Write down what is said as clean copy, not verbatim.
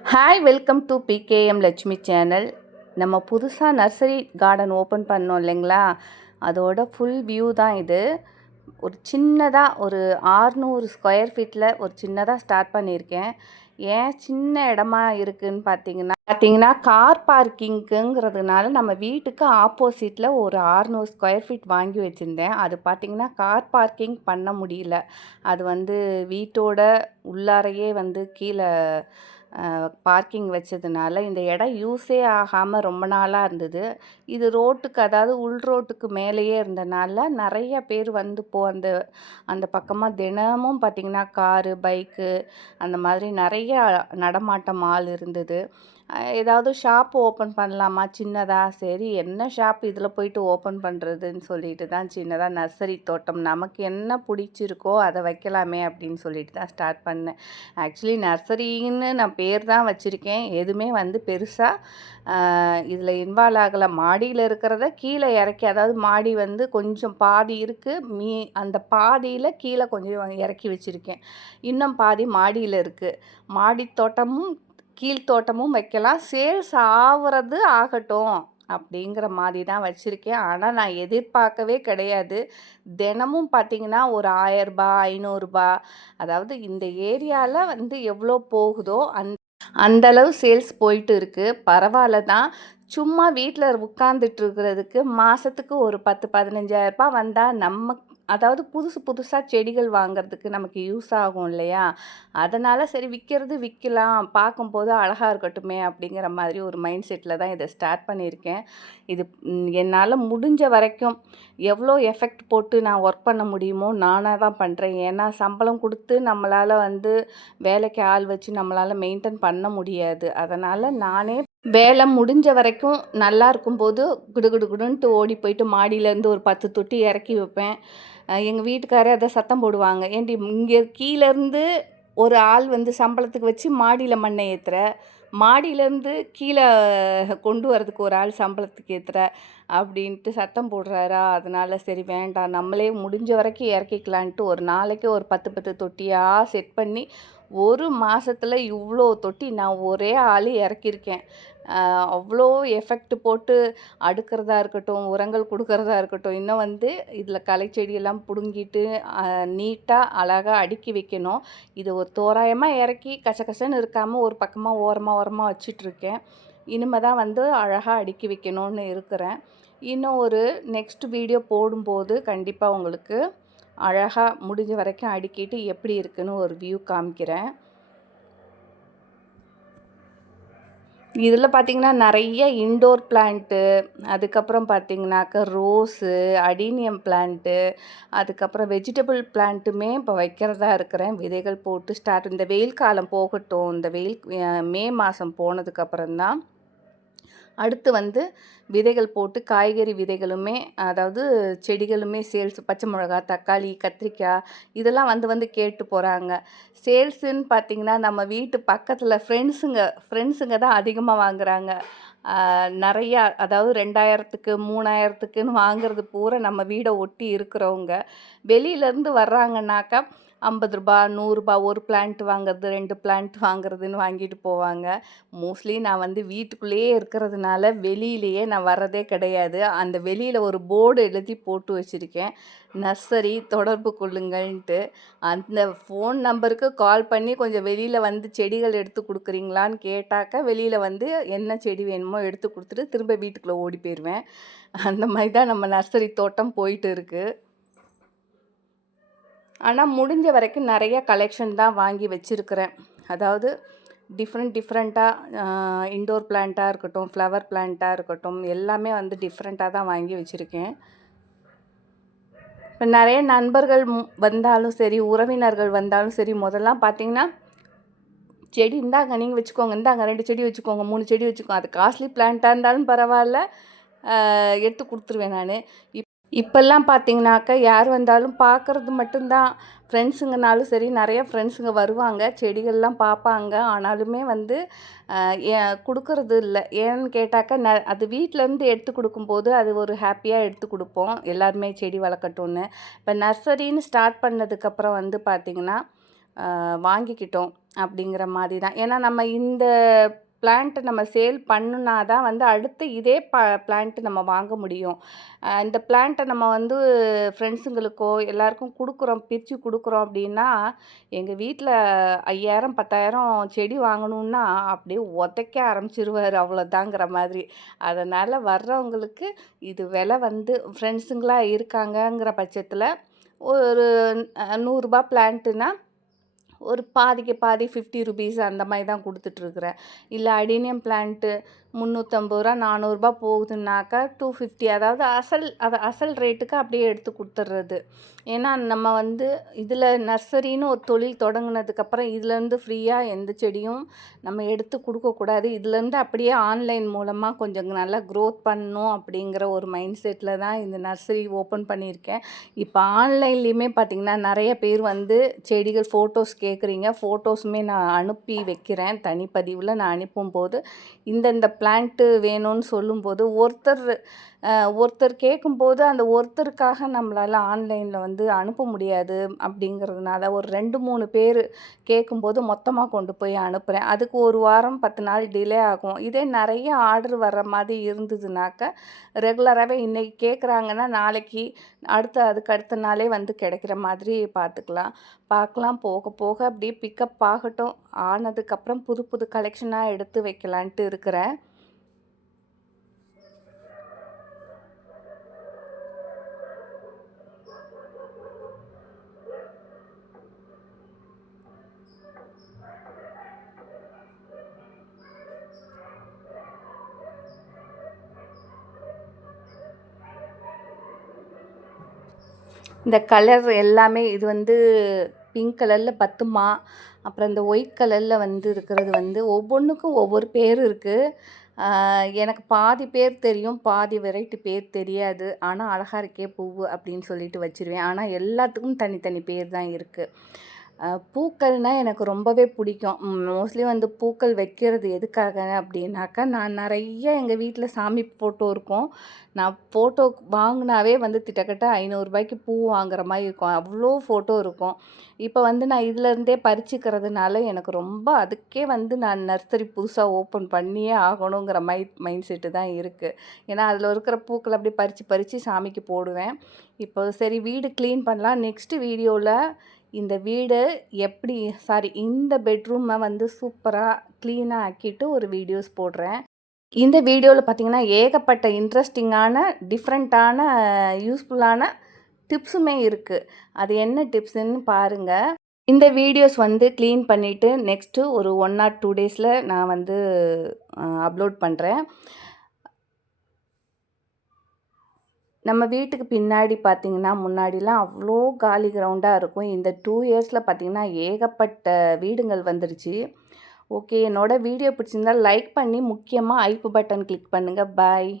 Hi welcome to PKM Lakshmi channel. நம்ம புதுசாக nursery garden open பண்ணோம் இல்லைங்களா, அதோட ஃபுல் வியூ தான் இது. ஒரு சின்னதாக ஒரு 600 ஸ்கொயர் ஃபீட்டில் ஒரு சின்னதாக ஸ்டார்ட் பண்ணியிருக்கேன். ஏன் சின்ன இடமா இருக்குதுன்னு பார்த்தீங்கன்னா கார் பார்க்கிங்க்குங்கிறதுனால நம்ம வீட்டுக்கு ஆப்போசிட்டில் ஒரு 600 ஸ்கொயர் ஃபீட் வாங்கி வச்சுருந்தேன். அது பார்த்திங்கன்னா கார் பார்க்கிங் பண்ண முடியல. அது வீட்டோட உள்ளாரையே கீழே பார்க்கிங் வச்சதுனால இந்த இடம் யூஸே ஆகாமல் ரொம்ப நாளாக இருந்தது. இது ரோட்டுக்கு, அதாவது உள் ரோட்டுக்கு மேலேயே இருந்தனால நிறைய பேர் அந்த அந்த பக்கமாக தினமும் பார்த்திங்கன்னா காரு, பைக்கு அந்த மாதிரி நிறைய நடமாட்டம் ஆள் இருந்தது. ஏதாவது ஷாப் ஓப்பன் பண்ணலாமா சின்னதாக, சரி என்ன ஷாப் இதில் போயிட்டு ஓப்பன் பண்ணுறதுன்னு சொல்லிட்டு தான் சின்னதாக நர்சரி தோட்டம் நமக்கு என்ன பிடிச்சிருக்கோ அதை வைக்கலாமே அப்படின்னு சொல்லிட்டு தான் ஸ்டார்ட் பண்ணேன். ஆக்சுவலி நர்சரின்னு நான் பேர் தான் வச்சுருக்கேன், எதுவுமே பெருசாக இதில் இன்வால்வ் ஆகலை. மாடியில் இருக்கிறத கீழே இறக்கி, அதாவது மாடி கொஞ்சம் பாதி இருக்குது, அந்த பாதியில் கீழே கொஞ்சம் இறக்கி வச்சுருக்கேன். இன்னும் பாதி மாடியில் இருக்குது. மாடி தோட்டமும் கீழ்த்தோட்டமும் வைக்கலாம், சேல்ஸ் ஆகிறது ஆகட்டும் அப்படிங்கிற மாதிரி தான் வச்சுருக்கேன். ஆனால் நான் எதிர்பார்க்கவே கிடையாது. தினமும் பார்த்திங்கன்னா ஒரு 1000 ரூபாய், 500 ரூபாய், அதாவது இந்த ஏரியாவில் எவ்வளோ போகுதோ அந்தளவு சேல்ஸ் போயிட்டு இருக்குது. பரவாயில்ல தான். சும்மா வீட்டில் உட்காந்துட்டு இருக்கிறதுக்கு மாதத்துக்கு ஒரு 10-15,000 ரூபாய் வந்தால் அதாவது புதுசாக செடிகள் வாங்கிறதுக்கு நமக்கு யூஸ் ஆகும் இல்லையா? அதனால் சரி விற்கலாம், பார்க்கும்போது அழகாக இருக்கட்டுமே அப்படிங்கிற மாதிரி ஒரு மைண்ட் செட்டில் தான் இதை ஸ்டார்ட் பண்ணியிருக்கேன். இது என்னால் முடிஞ்ச வரைக்கும் எவ்வளோ எஃபெக்ட் போட்டு நான் ஒர்க் பண்ண முடியுமோ நானாக தான் பண்ணுறேன். ஏன்னா சம்பளம் கொடுத்து நம்மளால் வேலைக்கு ஆள் வச்சு நம்மளால் மெயின்டைன் பண்ண முடியாது. அதனால் நானே வேலை முடிஞ்ச வரைக்கும் நல்லா இருக்கும்போது குடுன்ட்டு ஓடி போயிட்டு மாடியிலேருந்து ஒரு 10 தொட்டி இறக்கி வைப்பேன். எங்கள் வீட்டுக்காரர் அதை சத்தம் போடுவாங்க, ஏன்டி இங்கே கீழேருந்து ஒரு ஆள் சம்பளத்துக்கு வச்சு மாடியில் மண்ணை ஏற்றுற, மாடியிலேருந்து கீழே கொண்டு வரதுக்கு ஒரு ஆள் சம்பளத்துக்கு ஏற்றுற அப்படின்ட்டு சத்தம் போடுறாரா. அதனால் சரி வேண்டாம், நம்மளே முடிஞ்ச வரைக்கும் இறக்கிக்கலான்ட்டு ஒரு நாளைக்கு ஒரு 10 தொட்டியாக செட் பண்ணி ஒரு மாதத்தில் இவ்வளோ தொட்டி நான் ஒரே ஆள் இறக்கியிருக்கேன். அவ்வளோ எஃபெக்ட் போட்டு அடுக்கிறதா இருக்கட்டும், உரங்கள் கொடுக்கறதா இருக்கட்டும், இன்னும் இதில் களை செடியெல்லாம் பிடுங்கிட்டு நீட்டாக அழகாக அடுக்கி வைக்கணும். இது ஒரு தோராயமாக இறக்கி கசகசன்னு இருக்காமல் ஒரு பக்கமாக ஓரமாக வச்சிட்ருக்கேன். இனிமேல் தான் அழகாக அடுக்கி வைக்கணும்னு இருக்கிறேன். இன்னும் ஒரு நெக்ஸ்ட் வீடியோ போடும்போது கண்டிப்பாக உங்களுக்கு அழகாக முடிஞ்ச வரைக்கும் அடுக்கிட்டு எப்படி இருக்குன்னு ஒரு வியூ காமிக்கிறேன். இதில் பார்த்திங்கன்னா நிறைய இன்டோர் பிளான்ட்டு, அதுக்கப்புறம் பார்த்திங்கனாக்கா ரோஸு, அடீனியம் பிளான்ட்டு, அதுக்கப்புறம் வெஜிடபிள் பிளான்ட்டுமே இப்போ வைக்கிறதா இருக்கிறேன். விதைகள் போட்டு இந்த வெயில் காலம் போகட்டும், இந்த மே மாதம் போனதுக்கப்புறம் தான் அடுத்து விதைகள் போட்டு காய்கறி விதைகளுமே, அதாவது செடிகளுமே சேல்ஸ், பச்சை மிளகா, தக்காளி, கத்திரிக்காய் இதெல்லாம் கேட்டு போகிறாங்க. சேல்ஸுன்னு பார்த்திங்கன்னா நம்ம வீட்டு பக்கத்தில் ஃப்ரெண்ட்ஸுங்க தான் அதிகமாக வாங்குகிறாங்க. நிறையா, அதாவது 2000க்கு 3000க்குன்னு வாங்குறது பூரா நம்ம வீடை ஒட்டி இருக்கிறவங்க. வெளியிலேருந்து வர்றாங்கன்னாக்கா 50 ரூபாய், 100 ரூபாய் ஒரு பிளான்ட் வாங்குறது, 2 பிளான்ட் வாங்குறதுன்னு வாங்கிட்டு போவாங்க. மோஸ்ட்லி நான் வீட்டுக்குள்ளேயே இருக்கிறதுனால வெளியிலேயே நான் வர்றதே கிடையாது. அந்த வெளியில் ஒரு போர்டு எழுதி போட்டு வச்சுருக்கேன், நர்சரி தொடர்பு கொள்ளுங்கள்ன்ட்டு. அந்த ஃபோன் நம்பருக்கு கால் பண்ணி கொஞ்சம் வெளியில் செடிகள் எடுத்து கொடுக்குறீங்களான்னு கேட்டாக்கா வெளியில் என்ன செடி வேணுமோ எடுத்து கொடுத்துட்டு திரும்ப வீட்டுக்குள்ளே ஓடி போயிடுவேன். அந்த மாதிரி தான் நம்ம நர்சரி தோட்டம் போயிட்டு இருக்குது. ஆனால் முடிஞ்ச வரைக்கும் நிறைய கலெக்ஷன் தான் வாங்கி வச்சுருக்கிறேன். அதாவது டிஃப்ரெண்ட்டாக இன்டோர் பிளான்ட்டாக இருக்கட்டும், ஃப்ளவர் பிளான்ட்டாக இருக்கட்டும், எல்லாமே டிஃப்ரெண்ட்டாக தான் வாங்கி வச்சுருக்கேன். இப்போ நிறைய நண்பர்கள் வந்தாலும் சரி, உறவினர்கள் வந்தாலும் சரி, முதல்லாம் பார்த்திங்கன்னா செடி இந்தாங்க நீங்கள் வச்சுக்கோங்க, இந்தாங்க 2 செடி வச்சுக்கோங்க, 3 செடி வச்சுக்கோங்க, அது காஸ்ட்லி பிளான்ட்டாக இருந்தாலும் பரவாயில்ல, எடுத்து கொடுத்துருவேன் நான். இப்போல்லாம் பார்த்திங்கனாக்கா யார் வந்தாலும் பார்க்குறது மட்டும்தான். ஃப்ரெண்ட்ஸுங்கனாலும் சரி, நிறைய ஃப்ரெண்ட்ஸுங்க வருவாங்க, செடிகள்லாம் பார்ப்பாங்க. ஆனாலுமே கொடுக்கறது இல்லை. ஏன்னு கேட்டாக்கா அது வீட்டிலேருந்து எடுத்து கொடுக்கும்போது அது ஒரு ஹாப்பியாக எடுத்து கொடுப்போம், எல்லாருமே செடி வளர்க்கட்டும்னு. இப்போ நர்சரின்னு ஸ்டார்ட் பண்ணதுக்கப்புறம் பார்த்திங்கன்னா வாங்கிக்கிட்டோம் அப்படிங்கிற மாதிரி தான். ஏன்னா நம்ம இந்த பிளான்ட் நம்ம சேல் பண்ணுனா தான் வந்து அடுத்து இதே பிளான்ட் நம்ம வாங்க முடியும். இந்த பிளான்ட்டை நம்ம வந்து ஃப்ரெண்ட்ஸுங்களுக்கோ எல்லாருக்கும் கொடுக்குறோம், பிரித்து கொடுக்குறோம் அப்படின்னா, எங்கள் வீட்டில் 5000 10,000 செடி வாங்கணுன்னா அப்படியே உதைக்க ஆரம்பிச்சிருவார், அவ்வளோதாங்கிற மாதிரி. அதனால் வர்றவங்களுக்கு இது விலை வந்து ஃப்ரெண்ட்ஸுங்களா இருக்காங்கங்கிற பட்சத்தில் ஒரு ₹100 பிளான்ட்டுனா ஒரு பாதிக்கு பாதி ₹50 அந்த மாதிரி தான் கொடுத்துட்ருக்குறேன். இல்லை அடீனியம் பிளான்ட்டு ₹350 ₹400 போகுதுன்னாக்கா 250, அதாவது அசல் ரேட்டுக்கு அப்படியே எடுத்து கொடுத்துட்றது. ஏன்னா நம்ம வந்து இதில் நர்சரின்னு ஒரு தொழில் தொடங்குனதுக்கப்புறம் இதுலேருந்து ஃப்ரீயாக எந்த செடியும் நம்ம எடுத்து கொடுக்கக்கூடாது. இதுலேருந்து அப்படியே ஆன்லைன் மூலமாக கொஞ்சம் நல்லா க்ரோத் பண்ணணும் அப்படிங்கிற ஒரு மைண்ட் செட்டில் தான் இந்த நர்சரி ஓப்பன் பண்ணியிருக்கேன். இப்போ ஆன்லைன்லேயுமே பார்த்திங்கன்னா நிறைய பேர் வந்து செடிகள் ஃபோட்டோஸ் கேட்குறீங்க. ஃபோட்டோஸுமே நான் அனுப்பி வைக்கிறேன். தனிப்பதிவில் நான் அனுப்பும்போது இந்தந்த பிளான்ட்டு வேணும்னு சொல்லும்போது ஒருத்தர் கேட்கும்போது அந்த ஒருத்தருக்காக நம்மளால் ஆன்லைனில் வந்து அனுப்ப முடியாது. அப்படிங்கிறதுனால ஒரு 2 3 பேர் கேட்கும்போது மொத்தமாக கொண்டு போய் அனுப்புகிறேன். அதுக்கு 1 வாரம் 10 நாள் டிலே ஆகும். இதே நிறைய ஆர்டர் வர்ற மாதிரி இருந்ததுனாக்க ரெகுலராகவே இன்றைக்கி கேட்குறாங்கன்னா நாளைக்கு அதுக்கு அடுத்த நாளே வந்து கிடைக்கிற மாதிரி பார்க்கலாம். போக போக அப்படியே பிக்கப் ஆகட்டும். ஆனதுக்கப்புறம் புது புது கலெக்ஷனாக எடுத்து வைக்கலான்ட்டு இருக்கிறேன். இந்த கலர் எல்லாமே இது வந்து பிங்க் கலரில் பத்துமா, அப்புறம் இந்த ஒயிட் கலரில் வந்து இருக்கிறது வந்து ஒவ்வொன்றுக்கும் ஒவ்வொரு பேர் இருக்குது. எனக்கு பாதி பேர் தெரியும், பாதி வெரைட்டி பேர் தெரியாது. ஆனால் அழகா இருக்கே பூவு அப்படின்னு சொல்லிட்டு வச்சுருவேன். ஆனால் எல்லாத்துக்கும் தனித்தனி பேர் தான் இருக்குது. பூக்கள்னால் எனக்கு ரொம்பவே பிடிக்கும். மோஸ்ட்லி வந்து பூக்கள் வைக்கிறது எதுக்காக அப்படின்னாக்கா, நான் நிறைய எங்கள் வீட்டில் சாமி ஃபோட்டோ இருக்கும். நான் ஃபோட்டோ வாங்கினாவே வந்து கிட்டத்தட்ட ₹500 பூ வாங்குற மாதிரி இருக்கும். அவ்வளோ ஃபோட்டோ இருக்கும். இப்போ வந்து நான் இதிலேருந்தே பறிச்சுக்கிறதுனால எனக்கு ரொம்ப அதுக்கே வந்து நான் நர்சரி புதுசாக ஓப்பன் பண்ணியே ஆகணுங்கிற மைண்ட் செட்டு தான் இருக்குது. ஏன்னா அதில் இருக்கிற பூக்களை அப்படியே பறித்து சாமிக்கு போடுவேன். இப்போ சரி வீடு க்ளீன் பண்ணலாம். நெக்ஸ்ட்டு வீடியோவில் இந்த பெட்ரூமை வந்து சூப்பராக க்ளீனாக ஆக்கிட்டு ஒரு வீடியோஸ் போடுறேன். இந்த வீடியோவில் பார்த்திங்கன்னா ஏகப்பட்ட இன்ட்ரெஸ்டிங்கான டிஃப்ரெண்ட்டான யூஸ்ஃபுல்லான டிப்ஸுமே இருக்குது. அது என்ன டிப்ஸுன்னு பாருங்கள். இந்த வீடியோஸ் வந்து க்ளீன் பண்ணிவிட்டு நெக்ஸ்ட்டு ஒரு 1 or 2 டேஸில் நான் வந்து அப்லோட் பண்ணுறேன். நம்ம வீட்டுக்கு பின்னாடி பார்த்திங்கன்னா முன்னாடிலாம் அவ்வளோ காலி கிரவுண்டாக இருக்கும். இந்த 2 இயர்ஸில் பார்த்திங்கன்னா ஏகப்பட்ட வீடுங்கள் வந்துருச்சு. ஓகே, என்னோடய வீடியோ பிடிச்சிருந்தால் லைக் பண்ணி முக்கியமாக ஐப் பட்டன் கிளிக் பண்ணுங்கள். பாய்.